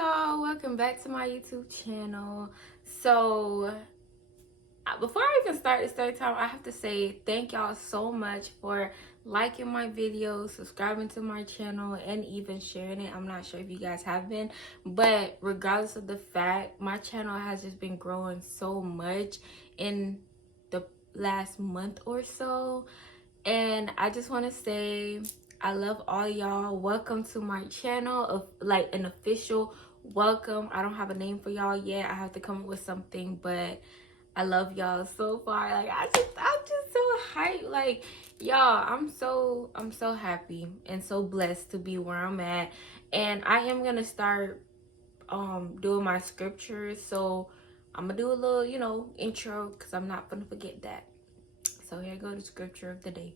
y'all, welcome back to my YouTube channel. So before I even start this story time, I have to say thank y'all so much for liking my videos, subscribing to my channel, and even sharing it. I'm not sure if you guys have been, but regardless of the fact, my channel has just been growing so much in the last month or so. And I just want to say I love all y'all. Welcome to my channel, of like an official welcome. I don't have a name for y'all yet. I have to come up with something, but I love y'all so far. Like I'm just so hyped. Like y'all, I'm so happy and so blessed to be where I'm at. And I am gonna start doing my scriptures. So I'm gonna do a little, intro, because I'm not gonna forget that. So here goes the scripture of the day.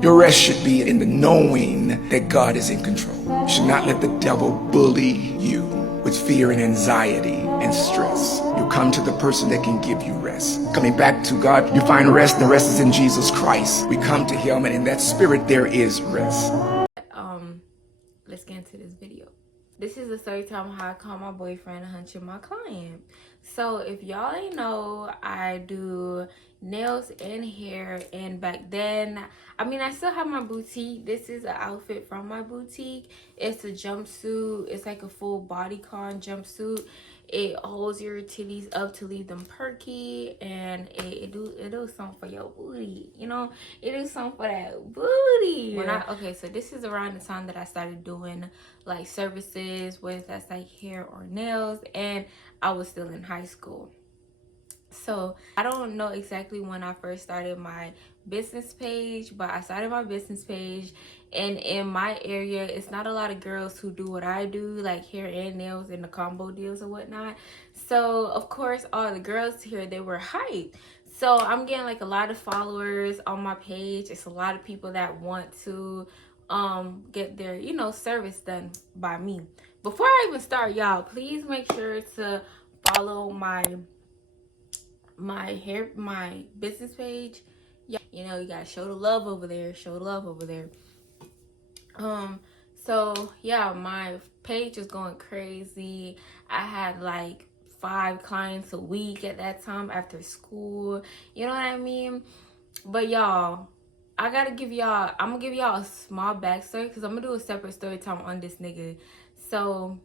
Your rest should be in the knowing that God is in control. You should not let the devil bully you with fear and anxiety and stress. You come to the person that can give you rest. Coming back to God, you find rest. The rest is in Jesus Christ. We come to him, and in that spirit there is rest. Let's get into this video. This is the story time how I call my boyfriend and hunch my client. So if y'all ain't know, I do nails and hair, and back then, I still have my boutique. This is an outfit from my boutique. It's a jumpsuit. It's like a full bodycon jumpsuit. It holds your titties up to leave them perky, and it do something for your booty. It do something for that booty. Okay, so this is around the time that I started doing like services, whether that's like hair or nails, and I was still in high school. So I don't know exactly when I first started my business page, but I started my business page, and in my area it's not a lot of girls who do what I do, like hair and nails and the combo deals or whatnot. So of course all the girls here, they were hyped. So I'm getting like a lot of followers on my page. It's a lot of people that want to get their service done by me. Before I even start, y'all, please make sure to follow my business page. Yeah, you gotta show the love over there. So yeah, my page is going crazy. I had like 5 clients a week at that time after school, you know what I mean? But y'all, I'm gonna give y'all a small backstory, because I'm gonna do a separate story time on this nigga. So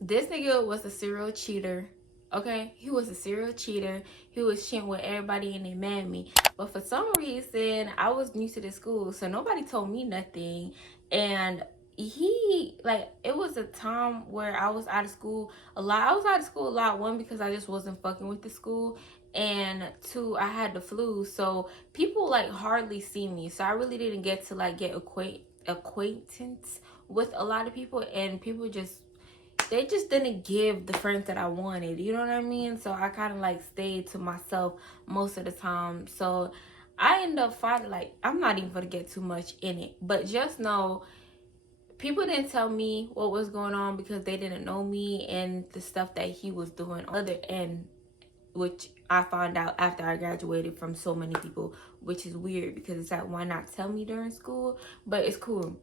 this nigga was a serial cheater. Okay, he was a serial cheater. He was cheating with everybody and they mad me. But for some reason, I was new to the school, so nobody told me nothing. And it was a time where I was out of school a lot. I was out of school a lot, one, because I just wasn't fucking with the school, and 2, I had the flu, so people like hardly see me. So I really didn't get to like get acquaintance with a lot of people, and people they just didn't give the friends that I wanted, you know what I mean? So I kind of like stayed to myself most of the time. So I ended up finding, like, I'm not even gonna get too much in it, but just know people didn't tell me what was going on because they didn't know me and the stuff that he was doing on the other end, which I found out after I graduated from so many people, which is weird because it's like, why not tell me during school? But it's cool.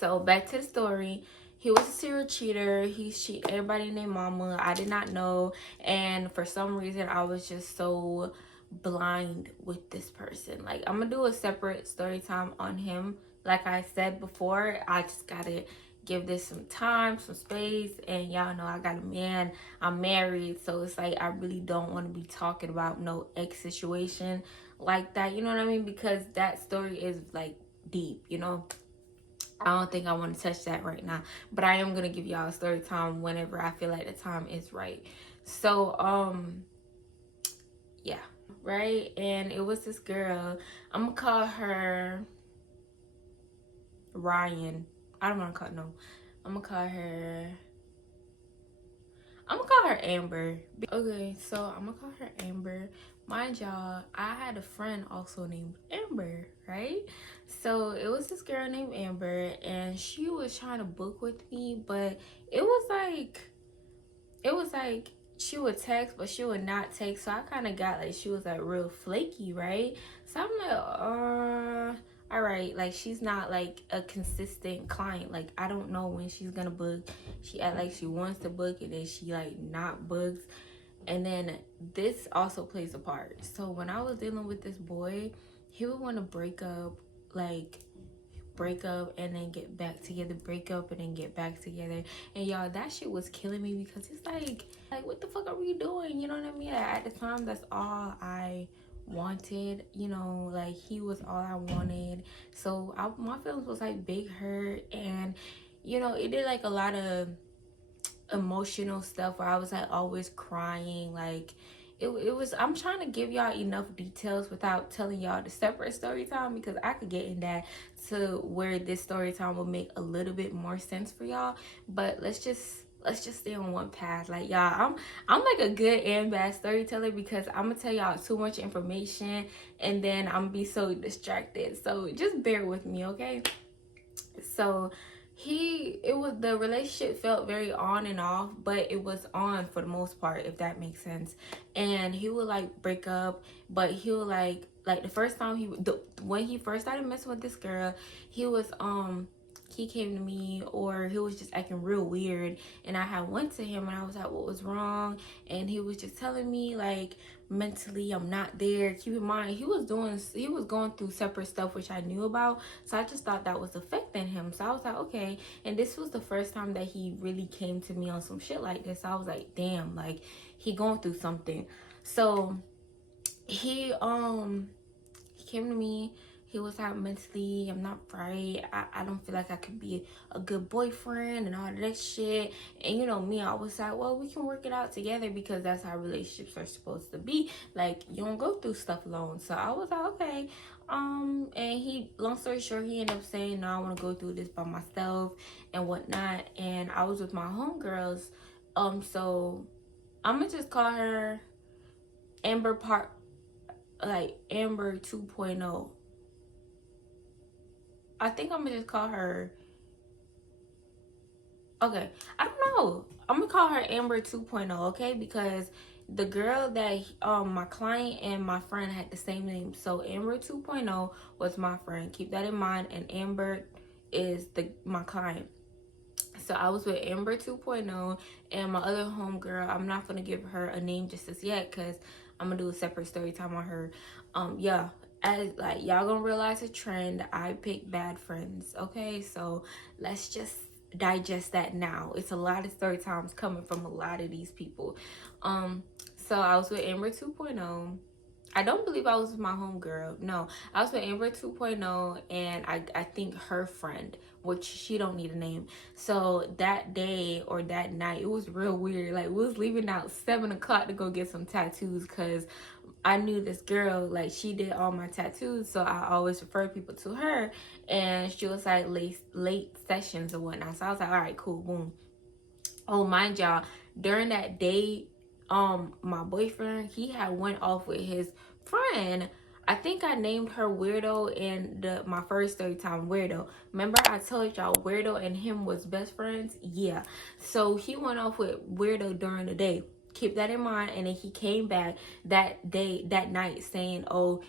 So back to the story. He was a serial cheater. He cheated everybody and their mama. I did not know. And for some reason, I was just so blind with this person. Like, I'm going to do a separate story time on him. Like I said before, I just got to give this some time, some space. And y'all know I got a man. I'm married. So it's like, I really don't want to be talking about no ex situation like that. You know what I mean? Because that story is like deep, I don't think I want to touch that right now, but I am going to give y'all a story time whenever I feel like the time is right. So, yeah, right? And it was this girl. I'm going to call her Ryan. I don't want to call, no. I'm going to call her Amber. Okay, so I'm going to call her Amber. Mind y'all, I had a friend also named Amber, right? So it was this girl named Amber, and she was trying to book with me, but it was like she would text, but she would not text. So I kind of got like, she was like real flaky, right? So I'm like, all right, like she's not like a consistent client. Like I don't know when she's gonna book. She act like she wants to book and then she like not books. And then this also plays a part. So when I was dealing with this boy, he would want to break up and then get back together, break up and then get back together. And y'all, that shit was killing me because it's like what the fuck are we doing? You know what I mean? At the time, that's all I wanted, you know, like he was all I wanted. So my feelings was like big hurt, and you know, it did like a lot of emotional stuff where I was like always crying. Like it was, I'm trying to give y'all enough details without telling y'all the separate story time, because I could get in that to where this story time will make a little bit more sense for y'all. But let's just stay on one path. Like y'all, I'm like a good and bad storyteller, because I'm gonna tell y'all too much information and then I'm gonna be so distracted. So just bear with me, okay? So the relationship felt very on and off, but it was on for the most part, if that makes sense. And he would like break up, but he would like the first time when he first started messing with this girl, he was he came to me, or he was just acting real weird, and I had went to him and I was like, what was wrong? And he was just telling me like mentally I'm not there. Keep in mind, he was going through separate stuff which I knew about, so I just thought that was affecting him. So I was like, okay. And this was the first time that he really came to me on some shit like this. So I was like, damn, like he going through something. So he came to me. He was like, mentally I'm not right. I don't feel like I could be a good boyfriend and all of that shit. And you know me, I was like, well, we can work it out together, because that's how relationships are supposed to be. Like you don't go through stuff alone. So I was like, okay. And he, long story short, he ended up saying, no, I want to go through this by myself and whatnot. And I was with my homegirls. So I'm gonna just call her Amber Park, like Amber 2.0. I think I'm gonna just call her, okay, I don't know, I'm gonna call her Amber 2.0, okay? Because the girl that my client and my friend had the same name. So Amber 2.0 was my friend, keep that in mind, and Amber is my client. So I was with Amber 2.0, and my other homegirl, I'm not gonna give her a name just as yet, because I'm gonna do a separate story time on her. Yeah, as like y'all gonna realize a trend, I pick bad friends, okay? So let's just digest that now. It's a lot of story times coming from a lot of these people. So I was with Amber 2.0. I don't believe I was with my homegirl. No, I was with Amber 2.0, and I think her friend, which she don't need a name. So that day or that night, it was real weird. Like we was leaving out 7 o'clock to go get some tattoos, because I knew this girl, like she did all my tattoos, so I always refer people to her, and she was like late sessions or whatnot. So I was like, all right, cool, boom. Oh, mind y'all, during that day, my boyfriend, he had went off with his friend. I think I named her Weirdo in my first story time, Weirdo. Remember I told y'all Weirdo and him was best friends? Yeah. So he went off with Weirdo during the day. Keep that in mind. And then he came back that night saying, oh,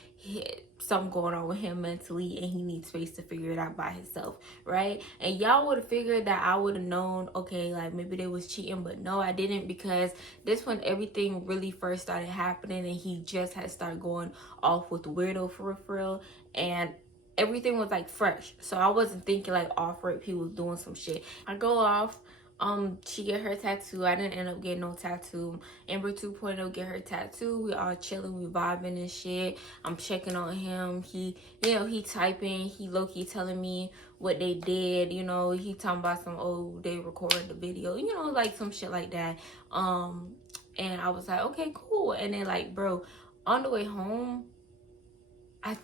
something going on with him mentally and he needs space to figure it out by himself, right? And y'all would have figured that I would have known, okay, like maybe they was cheating, but no, I didn't, because this when everything really first started happening, and he just had started going off with Weirdo for real, and everything was like fresh. So I wasn't thinking like off rip he was doing some shit. I go off, she get her tattoo. I didn't end up getting no tattoo. Amber 2.0 get her tattoo. We all chilling, we vibing and shit. I'm checking on him. He, you know, he typing, he low-key telling me what they did, you know, he talking about some, oh, they recorded the video, you know, like some shit like that. And I was like, okay, cool. And then like, bro, on the way home, I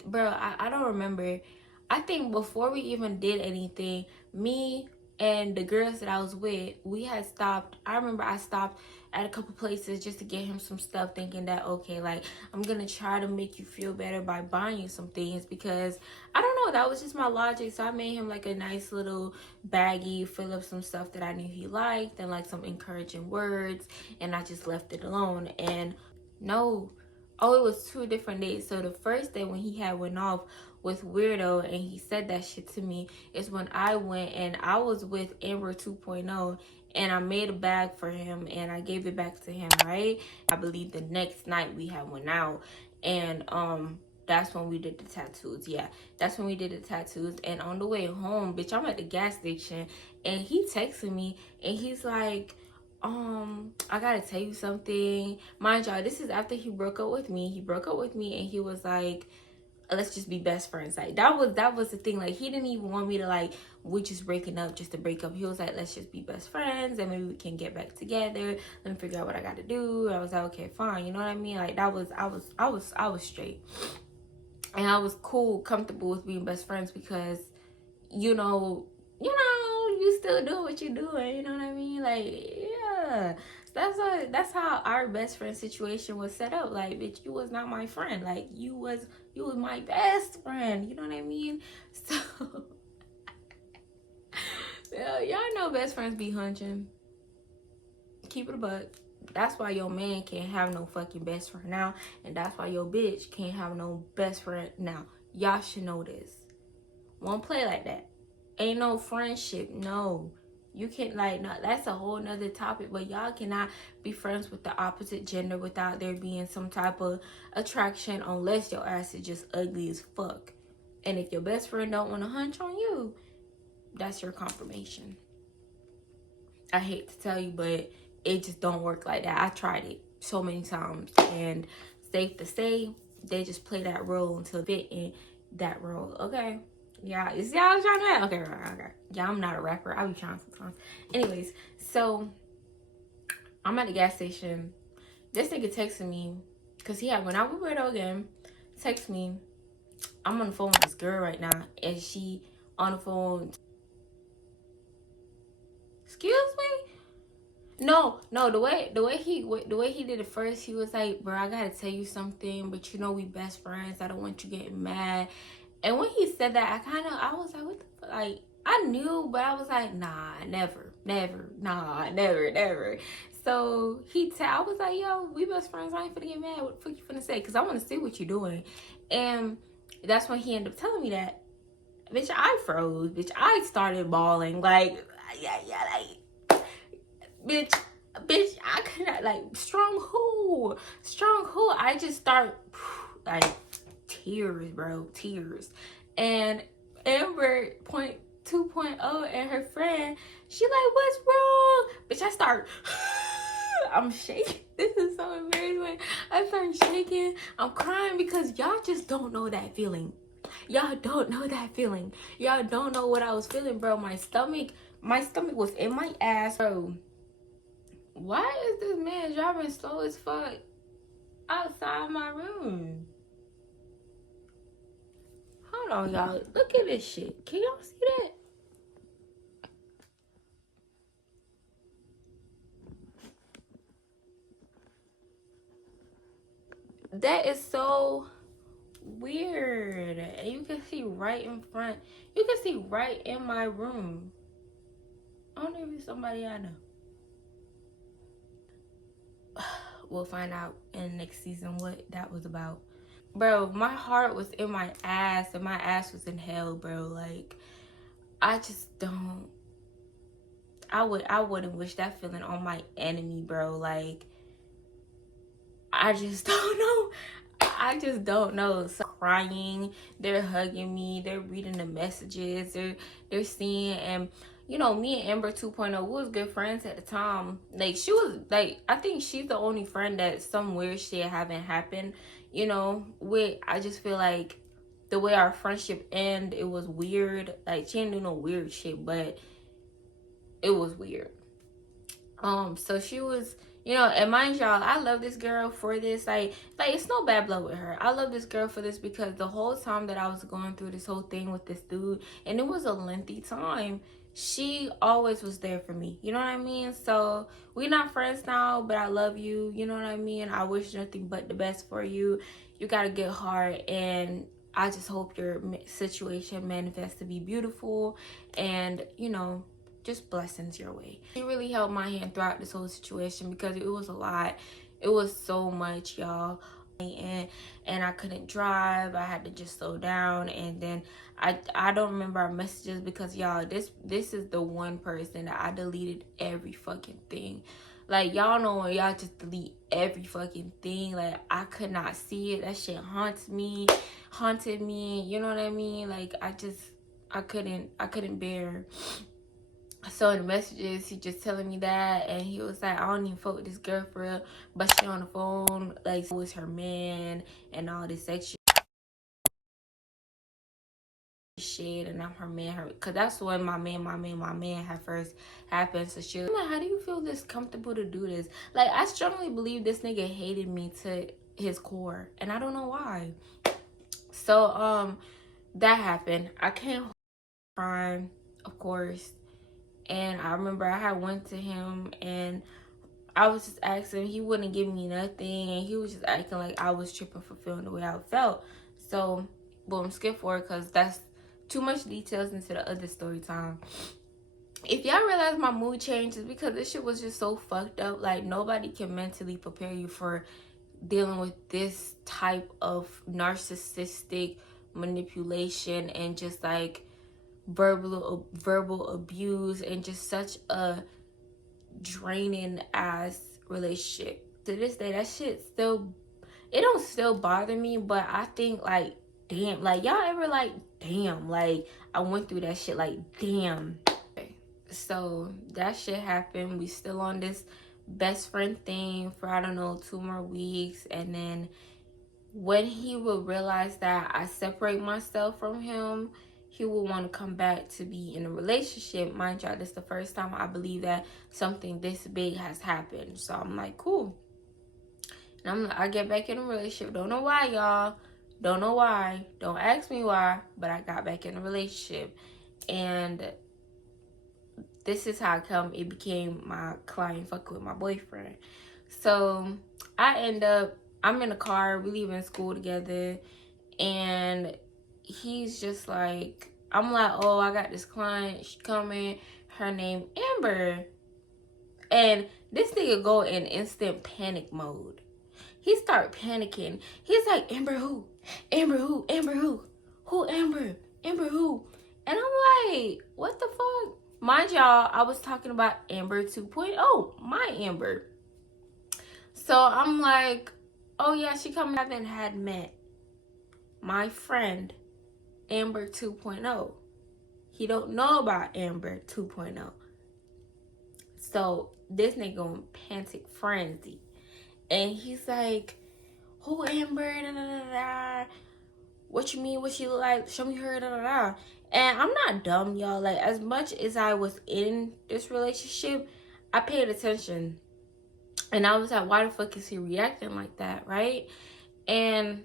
don't remember. I think before we even did anything, me and the girls that I was with, we had stopped. I remember I stopped at a couple places just to get him some stuff, thinking that, okay, like I'm gonna try to make you feel better by buying you some things, because I don't know, that was just my logic. So I made him like a nice little baggie full of some stuff that I knew he liked, and like some encouraging words, and I just left it alone. And no, oh, it was 2 different days. So the first day when he had went off, with Weirdo and he said that shit to me is when I went and I was with Amber 2.0 and I made a bag for him and I gave it back to him, right? I believe the next night we had went out and that's when we did the tattoos. Yeah, that's when we did the tattoos. And on the way home, bitch, I'm at the gas station and he texted me and he's like, I gotta tell you something. Mind y'all, this is after he broke up with me. He broke up with me and he was like, let's just be best friends. Like that was the thing. Like he didn't even want me to like we just breaking up just to break up. He was like, let's just be best friends and maybe we can get back together. Let me figure out what I gotta do. I was like, okay, fine. You know what I mean? Like that was I was straight. And I was cool, comfortable with being best friends because you know, you still do what you're doing, you know what I mean? Like, yeah. That's how our best friend situation was set up. Like, bitch, you was not my friend. Like, you was my best friend. You know what I mean? So yeah, y'all know best friends be hunching. Keep it a buck. That's why your man can't have no fucking best friend now. And that's why your bitch can't have no best friend now. Y'all should know this. Won't play like that. Ain't no friendship. No. You can't, like, no, that's a whole nother topic. But y'all cannot be friends with the opposite gender without there being some type of attraction unless your ass is just ugly as fuck. And if your best friend don't want to hunch on you, that's your confirmation. I hate to tell you, but it just don't work like that. I tried it so many times. And safe to say, they just play that role until fit in that role. Okay? Yeah, is y'all trying to? Okay. Yeah, I'm not a rapper. I be trying sometimes. Anyways, so I'm at the gas station. This nigga texted me because he had went out with Weirdo again. Text me. I'm on the phone with this girl right now, and she on the phone. Excuse me? No. The way he did it first, he was like, bro, I gotta tell you something, but you know we best friends. I don't want you getting mad. And when he said that, I was like, what the fuck? Like, I knew, but I was like, nah, never. So I was like, yo, we best friends. I ain't finna get mad. What the fuck you finna say? Because I want to see what you're doing. And that's when he ended up telling me that. Bitch, I froze. Bitch, I started bawling. Like, like, bitch, I could not, like, strong who? I just start, like, tears, bro, tears. And Amber 2.0 and her friend, she like, what's wrong? Bitch, I start, I'm shaking. This is so embarrassing. I start shaking. I'm crying because y'all just don't know that feeling. Y'all don't know that feeling. Y'all don't know what I was feeling, bro. My stomach was in my ass, bro. Why is this man driving slow as fuck outside my room? Hold on, y'all. Look at this shit. Can y'all see that? That is so weird. And you can see right in front. You can see right in my room. I don't know if it's somebody I know. We'll find out in the next season what that was about. Bro, my heart was in my ass and my ass was in hell, bro. Like, I just don't. I wouldn't wish that feeling on my enemy, bro. Like, I just don't know. I just don't know. So crying, they're hugging me, they're reading the messages, they're seeing, and you know, me and Amber 2.0, we was good friends at the time. Like, she was like, I think she's the only friend that some weird shit haven't happened, you know, with. I just feel like the way our friendship ended, it was weird. Like, she didn't do no weird shit, but it was weird. So she was, you know, and mind y'all, I love this girl for this. Like it's no bad blood with her. I love this girl for this because the whole time that I was going through this whole thing with this dude, and it was a lengthy time, she always was there for me. You know what I mean? So we're not friends now, but I love you. You know what I mean? I wish nothing but the best for you. You got a good heart, and I just hope your situation manifests to be beautiful, and you know, just blessings your way. She really held my hand throughout this whole situation because it was a lot. It was so much, y'all. and I couldn't drive. I had to just slow down. And then I don't remember our messages because y'all, this is the one person that I deleted every fucking thing. Like, y'all know when y'all just delete every fucking thing. Like, I could not see it. That shit haunted me. You know what I mean? Like, I couldn't bear. So in the messages, he just telling me that, and he was like, I don't even fuck with this girl for real, but she on the phone, like, who is her man, and all this sexual shit, and I'm her man, because that's when my man had first happened. So she was like, how do you feel this comfortable to do this? Like, I strongly believe this nigga hated me to his core, and I don't know why. So, that happened. I came home crying, of course. And I remember I had went to him and I was just asking him. He wouldn't give me nothing. And he was just acting like I was tripping for feeling the way I felt. So, boom, skip forward because that's too much details into the other story time. If y'all realize my mood changes because this shit was just so fucked up. Like, nobody can mentally prepare you for dealing with this type of narcissistic manipulation and just like verbal abuse and just such a draining ass relationship. To this day, that shit still, it don't still bother me, but I think like, damn, like, y'all ever like, damn, like, I went through that shit, like, damn. So that shit happened. We still on this best friend thing for, I don't know, 2 more weeks. And then when he will realize that I separate myself from him, he will want to come back to be in a relationship. Mind y'all, this is the first time I believe that something this big has happened. So I'm like, cool. And I get back in a relationship. Don't know why, y'all. Don't know why. Don't ask me why. But I got back in a relationship. And this is how come it became my client fucking with my boyfriend. So I'm in the car. We leaving school together. And he's just like, I'm like, oh, I got this client, she coming, her name Amber. And this nigga go in instant panic mode. He start panicking. He's like, Amber who? Amber who? Amber who? Who Amber? Amber who? And I'm like, what the fuck? Mind y'all, I was talking about Amber 2.0, my Amber. So I'm like, oh yeah, she coming. I then had met my friend Amber 2.0. He don't know about Amber 2.0. So this nigga going panic frenzy. And he's like, who Amber? Da, da, da, da. What you mean? What she look like? Show me her. Da, da, da. And I'm not dumb, y'all. Like, as much as I was in this relationship, I paid attention. And I was like, why the fuck is he reacting like that, right? And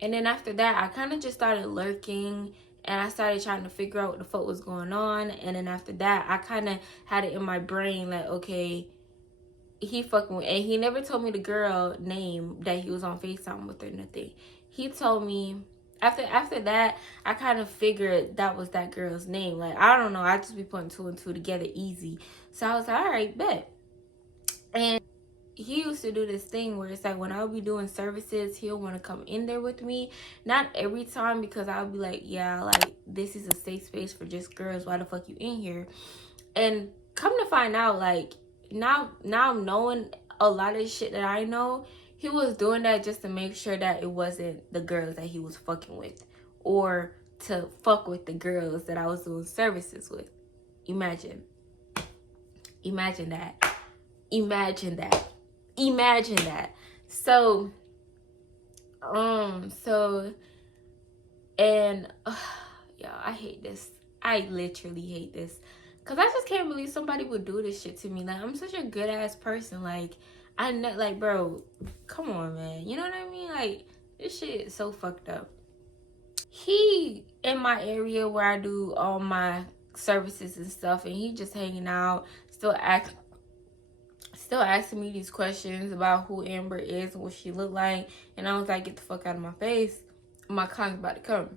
then after that, I kind of just started lurking. And I started trying to figure out what the fuck was going on. And then after that, I kind of had it in my brain, like, okay, he fucking with, and he never told me the girl name that he was on FaceTime with or nothing. He told me, after that, I kind of figured that was that girl's name. Like, I don't know, I just be putting 2 and 2 together easy. So I was like, all right, bet. And he used to do this thing where it's like when I would be doing services, he'll want to come in there with me. Not every time, because I'll be like, yeah, like, this is a safe space for just girls. Why the fuck you in here? And come to find out, like, now knowing a lot of shit that I know, he was doing that just to make sure that it wasn't the girls that he was fucking with, or to fuck with the girls that I was doing services with. Imagine that. Imagine that. So, and y'all, I hate this. I literally hate this. Cause I just can't believe somebody would do this shit to me. Like, I'm such a good ass person. Like, I know, like, bro, come on, man. You know what I mean? Like, this shit is so fucked up. He in my area where I do all my services and stuff, and he just hanging out, still asking me these questions about who Amber is and what she look like. And I was like, get the fuck out of my face. My client's about to come.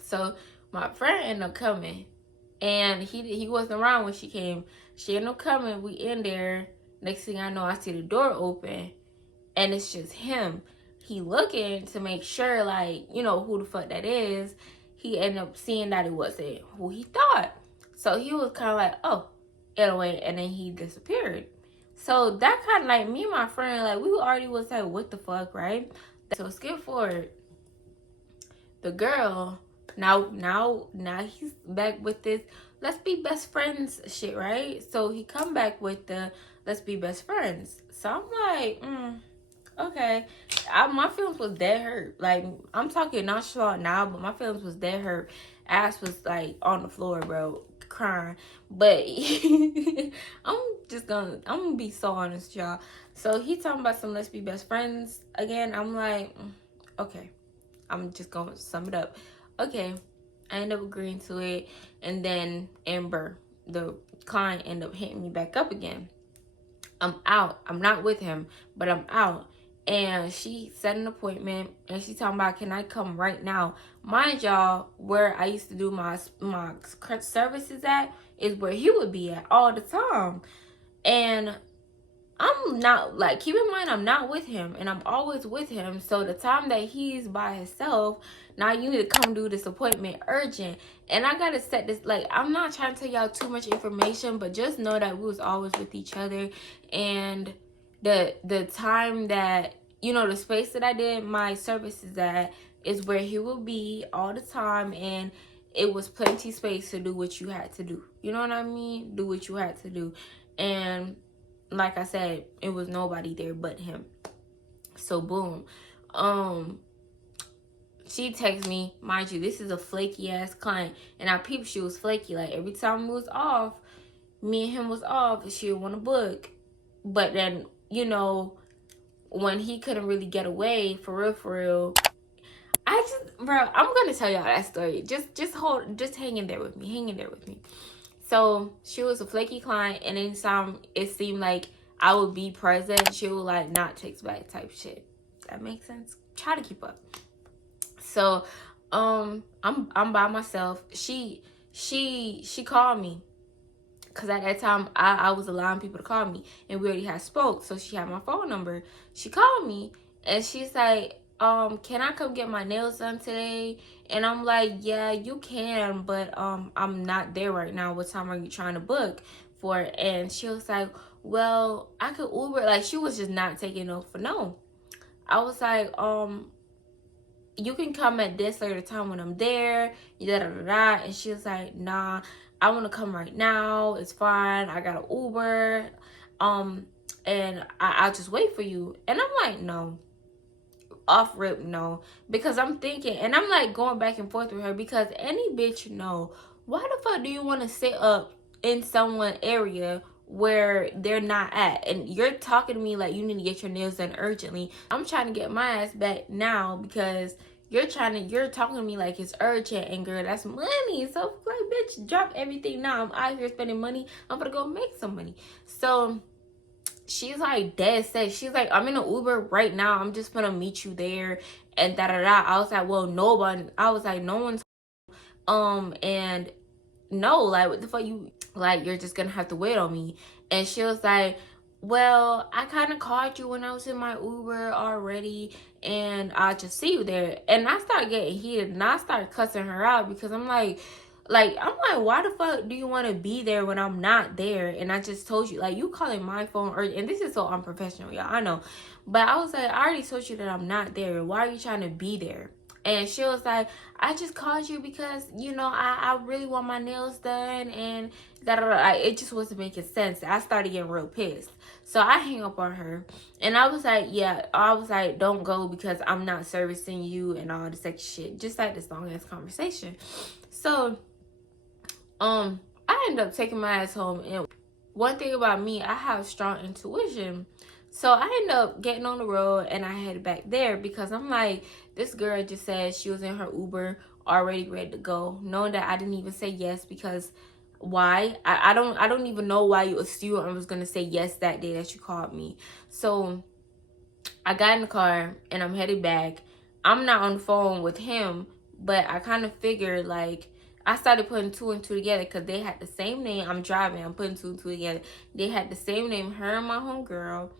So my friend ended up coming. And he wasn't around when she came. She ended up coming. We in there. Next thing I know, I see the door open. And it's just him. he looking to make sure, like, you know, who the fuck that is. He ended up seeing that it wasn't who he thought. So he was kind of like, oh, anyway, and then he disappeared. So that kind of like, me and my friend, like, we already was like, what the fuck, right? So skip forward. The girl, now he's back with this let's be best friends shit, right? So he come back with the let's be best friends. So I'm like, okay. My feelings was dead hurt. Like, I'm talking nonchalant now, but my feelings was dead hurt. Ass was like on the floor, bro, crying. But I'm gonna be so honest, y'all. So he talking about some let's be best friends again. I'm like, okay. I'm just gonna sum it up. Okay, I end up agreeing to it, and then Amber, the client, ended up hitting me back up again. I'm out. I'm not with him, but I'm out. And she set an appointment, and she talking about, can I come right now? Mind y'all, where I used to do my services at is where he would be at all the time. And I'm not, like, keep in mind, I'm not with him, and I'm always with him. So the time that he's by himself, now you need to come do this appointment urgent. And I gotta set this, like, I'm not trying to tell y'all too much information, but just know that we was always with each other. And the time that, you know, the space that I did my services at is where he will be all the time, and it was plenty space to do what you had to do. You know what I mean? Do what you had to do. And like I said, it was nobody there but him. So boom. She texts me, mind you, this is a flaky ass client, and I peeped she was flaky. Like, every time it was off, me and him was off, she would want to book. But then, you know, when he couldn't really get away, for real, bro, I'm gonna tell y'all that story. Just hang in there with me. So she was a flaky client, and anytime it seemed like I would be present, she would like not text back type shit. That makes sense? Try to keep up. So I'm by myself. She called me, because at that time I was allowing people to call me, and we already had spoke, so she had my phone number. She called me, and she's like, can I come get my nails done today? And I'm like, yeah, you can, but I'm not there right now. What time are you trying to book for? And she was like, well, I could Uber. Like, she was just not taking no for no. I was like, you can come at this later time when I'm there, and she was like, nah, I want to come right now. It's fine. I got an Uber, and I'll just wait for you. And I'm like, no. Off rip, no. Because I'm thinking, and I'm like going back and forth with her, because any bitch know, why the fuck do you want to sit up in someone area where they're not at? And you're talking to me like you need to get your nails done urgently. I'm trying to get my ass back now, because you're talking to me like it's urgent, and girl, that's money. So like, bitch, drop everything now. I'm out here spending money. I'm gonna go make some money. So she's like dead set. She's like, I'm in an Uber right now. I'm just gonna meet you there, and da-da-da. I was like, well, no one. I was like, no one's and no, like, what the fuck, you like, you're just gonna have to wait on me. And she was like, well, I kind of called you when I was in my Uber already, and I'll just see you there. And I started getting heated, and I started cussing her out, because I'm like, why the fuck do you want to be there when I'm not there? And I just told you, like, you calling my phone, and this is so unprofessional, y'all, I know. But I was like, I already told you that I'm not there. Why are you trying to be there? And she was like, I just called you because, you know, I really want my nails done, and it just wasn't making sense. I started getting real pissed. So I hang up on her, and I was like, don't go, because I'm not servicing you and all this extra shit. Just like this long ass conversation. So I ended up taking my ass home. And one thing about me, I have strong intuition. So I ended up getting on the road, and I headed back there, because I'm like, this girl just said she was in her Uber already ready to go, knowing that I didn't even say yes, because why? I don't even know why you assume I was gonna say yes that day that you called me. So I got in the car, and I'm headed back. I'm not on the phone with him, but I kind of figured, like, I started putting two and two together, because they had the same name. I'm driving, I'm putting two and two together. They had the same name, her and my homegirl.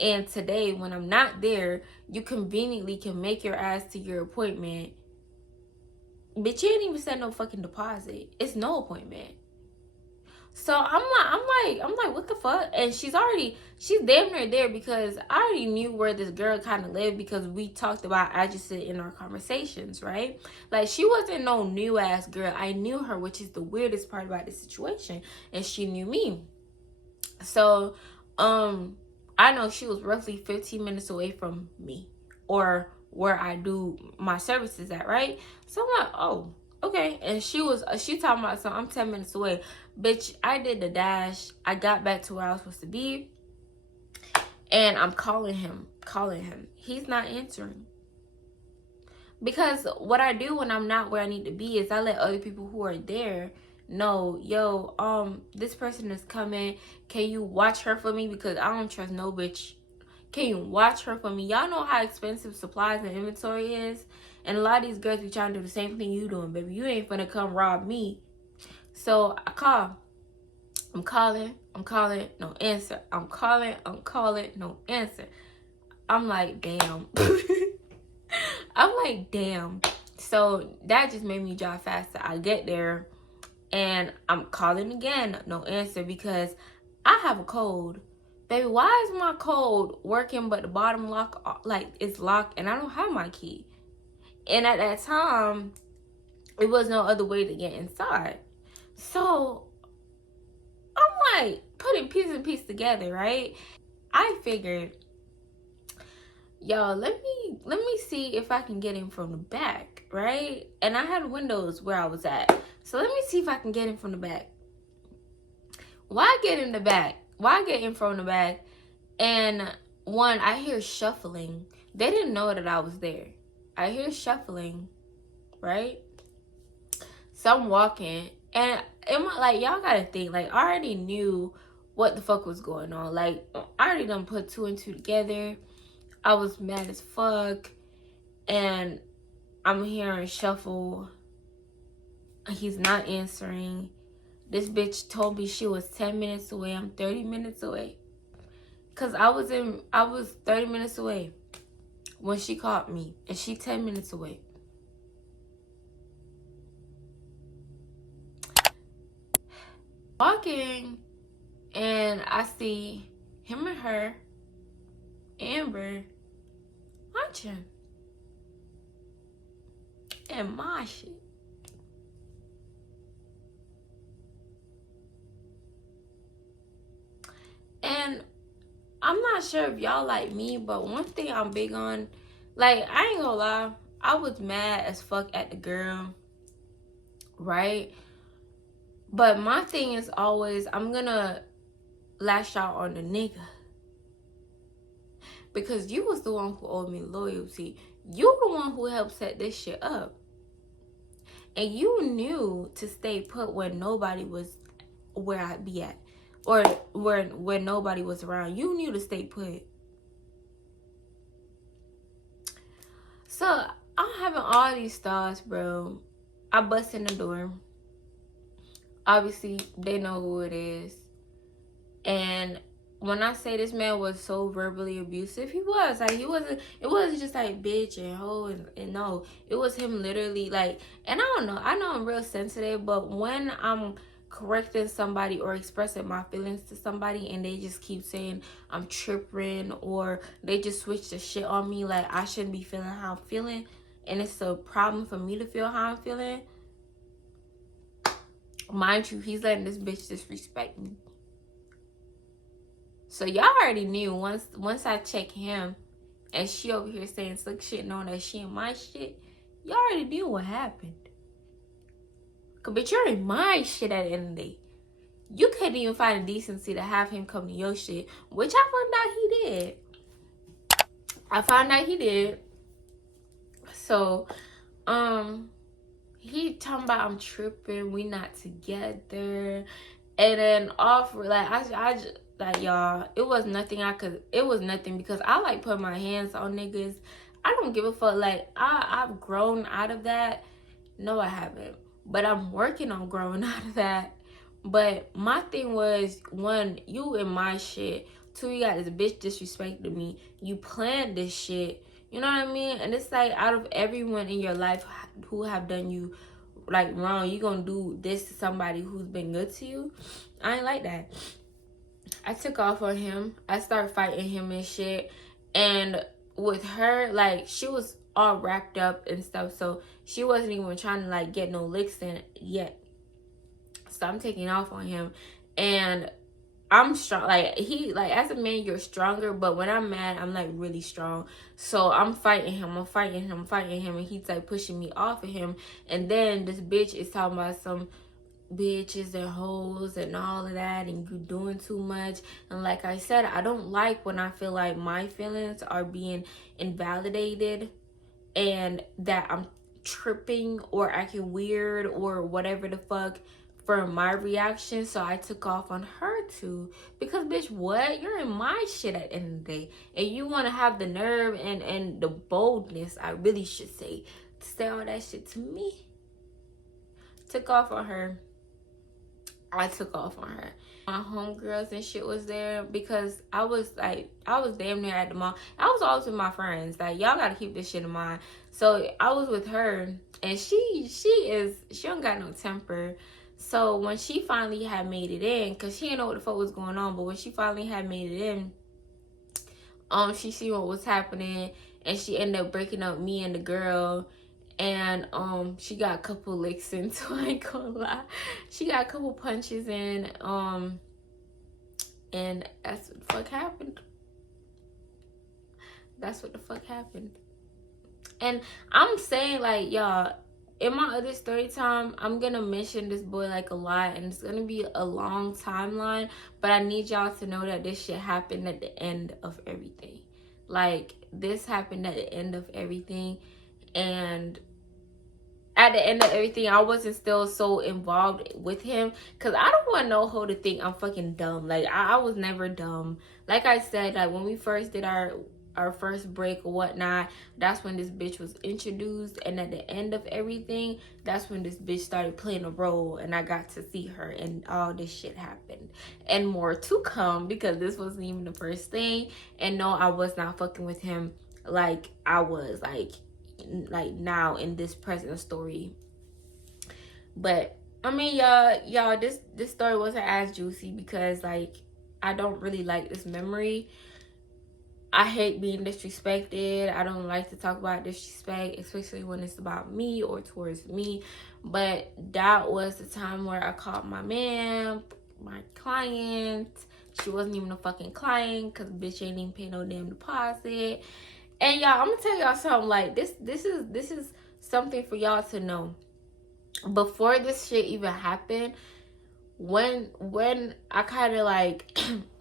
And today, when I'm not there, you conveniently can make your ass to your appointment. Bitch, you ain't even send no fucking deposit. It's no appointment. So I'm like, what the fuck? And she's damn near there, because I already knew where this girl kind of lived, because we talked about Ajacet in our conversations, right? Like, she wasn't no new ass girl. I knew her, which is the weirdest part about the situation, and she knew me. So, I know she was roughly 15 minutes away from me, or where I do my services at, right? So I'm like, oh, okay. And she talking about something. I'm 10 minutes away. Bitch, I did the dash. I got back to where I was supposed to be. And I'm calling him. He's not answering. Because what I do when I'm not where I need to be is I let other people who are there know, yo, this person is coming. Can you watch her for me? Because I don't trust no bitch. Can you watch her for me? Y'all know how expensive supplies and inventory is. And a lot of these girls be trying to do the same thing you doing, baby. You ain't finna come rob me. So I call. I'm calling, no answer. I'm calling, no answer. I'm like, damn. So that just made me drive faster. I get there and I'm calling again, no answer, because I have a code. Baby, why is my code working but the bottom lock, like, it's locked, and I don't have my key? And at that time, it was no other way to get inside. So I'm like putting piece and piece together, right? I figured, yo, let me see if I can get in from the back, right? And I had windows where I was at. So let me see if I can get in from the back. Why get in the back? Why get in from the back? And one, I hear shuffling. They didn't know that I was there. I hear shuffling, right? So I'm walking, and like, y'all gotta think, like, I already knew what the fuck was going on. Like, I already done put 2 and 2 together. I was mad as fuck, and I'm hearing shuffle. He's not answering. This bitch told me she was 10 minutes away. I'm 30 minutes away. Cause I was 30 minutes away when she called me, and she 10 minutes away. Walking, and I see him and her, Amber, lunching. And my shit. And I'm not sure if y'all like me, but one thing I'm big on, like, I ain't gonna lie, I was mad as fuck at the girl, right? But my thing is always, I'm gonna lash out on the nigga. Because you was the one who owed me loyalty. You the one who helped set this shit up. And you knew to stay put when nobody was where I'd be at. Or where nobody was around. You knew to stay put. So, I'm having all these thoughts, bro. I bust in the door. Obviously, they know who it is. And when I say this man was so verbally abusive, he was. Like, it wasn't just like bitch and hoe and no. It was him literally, like, and I don't know. I know I'm real sensitive, but when I'm correcting somebody or expressing my feelings to somebody and they just keep saying I'm tripping, or they just switch the shit on me, like I shouldn't be feeling how I'm feeling, and it's a problem for me to feel how I'm feeling. Mind you, he's letting this bitch disrespect me. So y'all already knew once I check him and she over here saying slick shit knowing that she in my shit, y'all already knew what happened. Cause bitch, you're in my shit at the end of the day. You couldn't even find the decency to have him come to your shit, which I found out he did. So, he talking about I'm tripping, we not together, and then off like I just like, y'all, it was nothing because I like putting my hands on niggas. I don't give a fuck. Like, I've grown out of that. No, I haven't. But I'm working on growing out of that. But my thing was, one, you in my shit. Two, you got this bitch disrespecting me. You planned this shit. You know what I mean? And it's like, out of everyone in your life who have done you like wrong, you gonna do this to somebody who's been good to you? I ain't like that. I took off on him. I started fighting him and shit. And with her, like, she was all wrapped up and stuff, so she wasn't even trying to like get no licks in yet. So I'm taking off on him, and I'm strong. Like, he, like, as a man, you're stronger, but when I'm mad, I'm like really strong. So I'm fighting him, and he's like pushing me off of him. And then this bitch is talking about some bitches and hoes and all of that, and you doing too much. And like I said, I don't like when I feel like my feelings are being invalidated and that I'm tripping or acting weird or whatever the fuck for my reaction. So I took off on her too, because bitch, what? You're in my shit at the end of the day, and you want to have the nerve and the boldness, I really should say, to say all that shit to me. Took off on her. I took off on her. My homegirls and shit was there, because I was damn near at the mall. I was always with my friends. Like, y'all gotta keep this shit in mind. So I was with her, and she don't got no temper. So when she finally had made it in, because she didn't know what the fuck was going on, but when she finally had made it in, she seen what was happening, and she ended up breaking up me and the girl. And she got a couple licks in, so I ain't gonna lie. She got a couple punches in, and that's what the fuck happened. That's what the fuck happened. And I'm saying, like, y'all, in my other story time, I'm gonna mention this boy like a lot, and it's gonna be a long timeline, but I need y'all to know that this shit happened at the end of everything. Like, this happened at the end of everything, and at the end of everything, I wasn't still so involved with him, because I don't want no hoe to think I'm fucking dumb. Like, I was never dumb. Like I said, like, when we first did our first break or whatnot, that's when this bitch was introduced, and at the end of everything, that's when this bitch started playing a role, and I got to see her, and all this shit happened, and more to come, because this wasn't even the first thing. And no, I was not fucking with him like I was like now in this present story. But I mean, y'all, this story wasn't as juicy, because like, I don't really like this memory. I hate being disrespected. I don't like to talk about disrespect, especially when it's about me or towards me. But that was the time where I called my man, my client. She wasn't even a fucking client, because bitch ain't even pay no damn deposit. And y'all, I'm gonna tell y'all something. Like, this is something for y'all to know. Before this shit even happened, when I kind of like,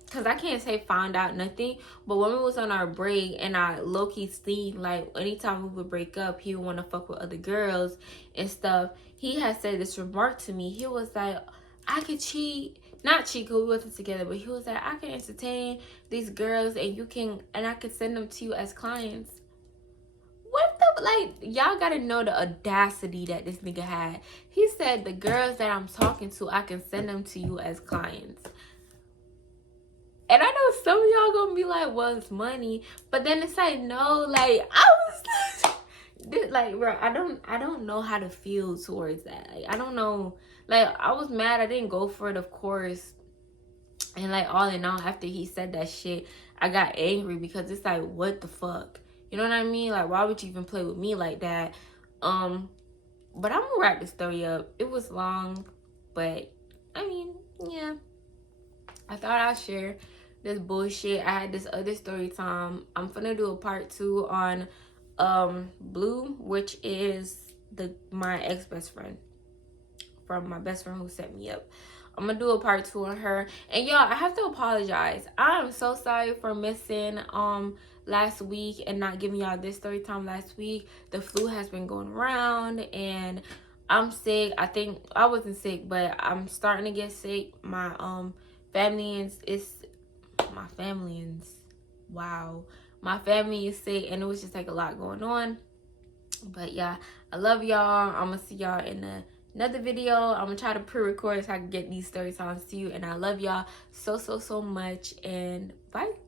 because I can't say found out nothing, but when we was on our break, and I low-key seen, like, anytime we would break up, he would want to fuck with other girls and stuff. He had said this remark to me. He was like, I could cheat. Not cheat, because we wasn't together, but he was like, I can entertain these girls, and I could send them to you as clients. What the, like, y'all gotta know the audacity that this nigga had. He said, the girls that I'm talking to, I can send them to you as clients. And I know some of y'all gonna be like, well, it's money, but then it's like, no, like, I was like, bro, I don't know how to feel towards that. Like, I don't know. Like, I was mad. I didn't go for it, of course. And like, all in all, after he said that shit, I got angry, because it's like, what the fuck? You know what I mean? Like, why would you even play with me like that? But I'm gonna wrap this story up. It was long, but I mean, yeah. I thought I'd share this bullshit. I had this other story time. I'm gonna do a part 2 on Blue, which is my ex-best friend, from my best friend who set me up. I'm gonna do a part 2 on her. And y'all, I have to apologize. I am so sorry for missing last week and not giving y'all this story time last week. The flu has been going around, and I'm sick. I think I wasn't sick, but I'm starting to get sick. My family is sick, and it was just like a lot going on. But yeah, I love y'all. I'm gonna see y'all in the another video. I'm gonna try to pre-record so I can get these story times to you. And I love y'all so much, and bye.